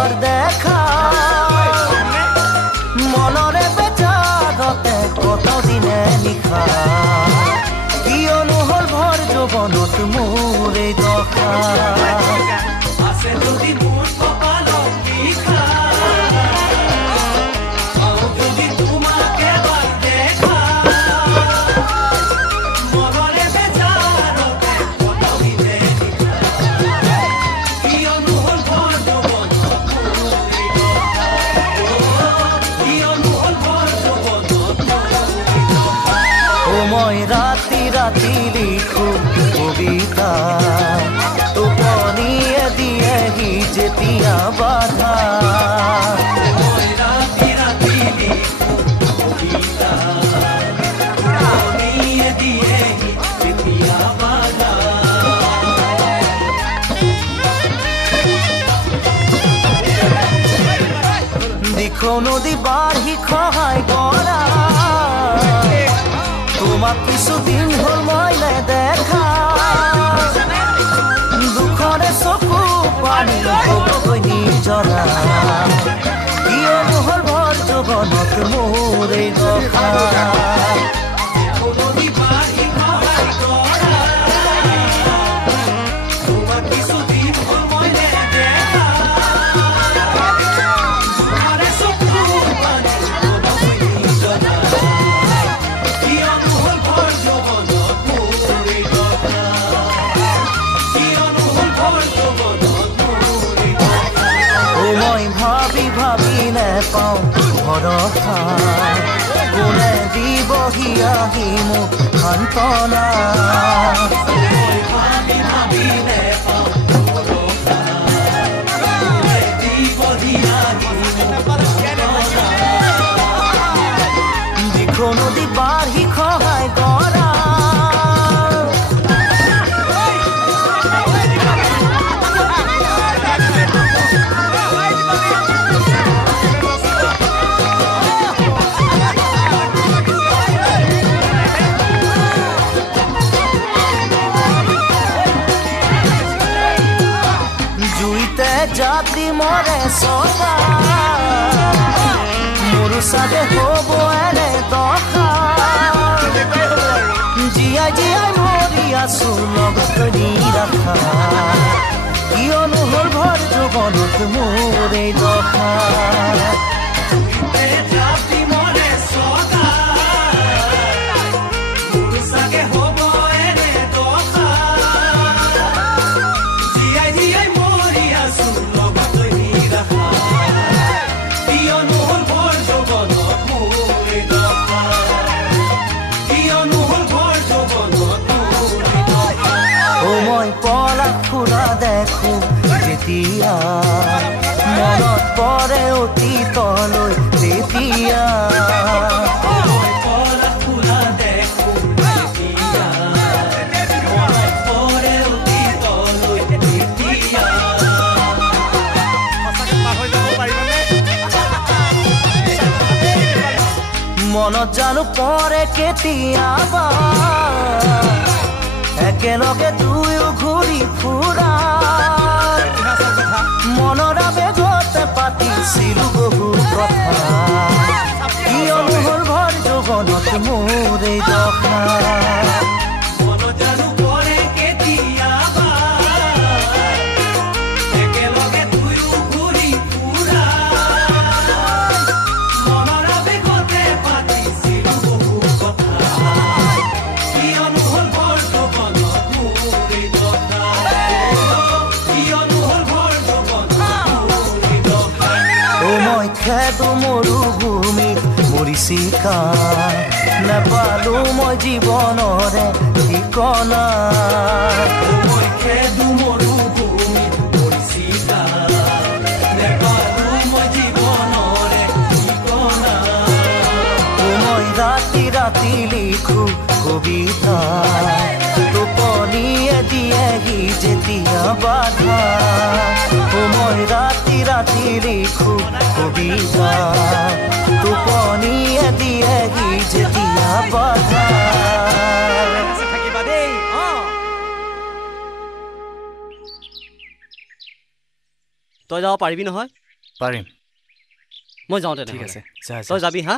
এবাৰ দেখা মনৰে বেজাৰতে কটাও দিনে নিশা কিয়নো হ'ল ভৰ যৌৱনত মোৰ এই দশা আছে যদি মোৰ কপালত লিখা যদি তোমাক এবাৰ দেখা মনৰে বেজাৰতে কটাও দিনে নিশা কিয়নো হ'ল ভৰ যৌৱনত মোৰ এই দশা কিয়নো হ'ল ভৰ যৌৱনত মোৰ এই দশা মই ৰাতি ৰাতি লিখো কবিতা টোপনিয়ে দিয়েহি যেতিয়া বাধা মই ৰাতি ৰাতি লিখো কবিতা টোপনিয়ে দিয়েহি যেতিয়া বাধা দিখৌ নদী বাঢ়ি খহাই গৰা তোমাক কিছুদিন হ'ল মই নেদেখা দুখৰে চকু পানী হ'বগৈ নিজৰা কিয়নো হ'ল ভৰ যৌৱনত মোৰ এই দশা নদী বাঢ়ি খহাই গৰা তোমাক কিছুদিন হ'ল মই নেদেখা দুখৰে চকু পানী হ'বগৈ নিজৰা মই ভাবি ভাবি নেপাওঁ ভৰসা কোনে দিবহি আহি মোক সান্তনা মই ভাবি ভাবি নেপাওঁ ভৰসা কোনে দিবহি আহি মোক সান্তনা দিখৌ নদী বাঢ়ি খহাই গৰা জাতি মৰে সদা মোৰ চাগে হ'ব এনে দশা জীয়াই জীয়াই মৰি আছো লগত নিৰাশা কিয়নো হ'ল ভৰ যৌৱনত মোৰ এই দশা জাতি মৰে সদা মোৰ চাগে হ'ব এনে দশা জীয়াই জীয়াই ফুৰা দেখো যেতিয়া মনত পৰে অতীতলৈ তেতিয়া ফুৰা দেখো যেতিয়া মনত পৰে অতীতলৈ তেতিয়া মনত জানো পৰে কেতিয়াবা একেলগে দুয়ো ঘূৰি ফুৰা মনৰ আবেগতে পাতিছিলো বহু কথা কিয়নো হ'ল ভৰ যৌৱনত মোৰ এই দশা মনত জানো পৰে কেতিয়াবা একেলগে দুয়ো ঘূৰি ফুৰা মনৰ আবেগতে পাতিছিলো বহু কথা কিয়নো হ'ল ভৰ যৌৱনত মোৰ এই দশা কিয়নো হ'ল ভৰ যৌৱনত মোৰ এই দশা মই খেদো মৰুভূমিত মৰিচিকা নেপালো মই জীৱনৰে ঠিকনা মই খেদো মৰুভূমিত মৰিচিকা নেপালো মই জীৱনৰে ঠিকনা মই ৰাতি ৰাতি লিখো কবিতা টোপনিয়ে দিয়েহি যেতিয়া বাধা মই ৰাতি ৰাতি লিখো কবিতা টোপনিয়ে দিয়েহি যেতিয়া বাধা তই যাব পাৰিবি নহয়? পাৰিম মই যাওঁ ঠিক তেনেহ'লে আছে যা তই যাবি হা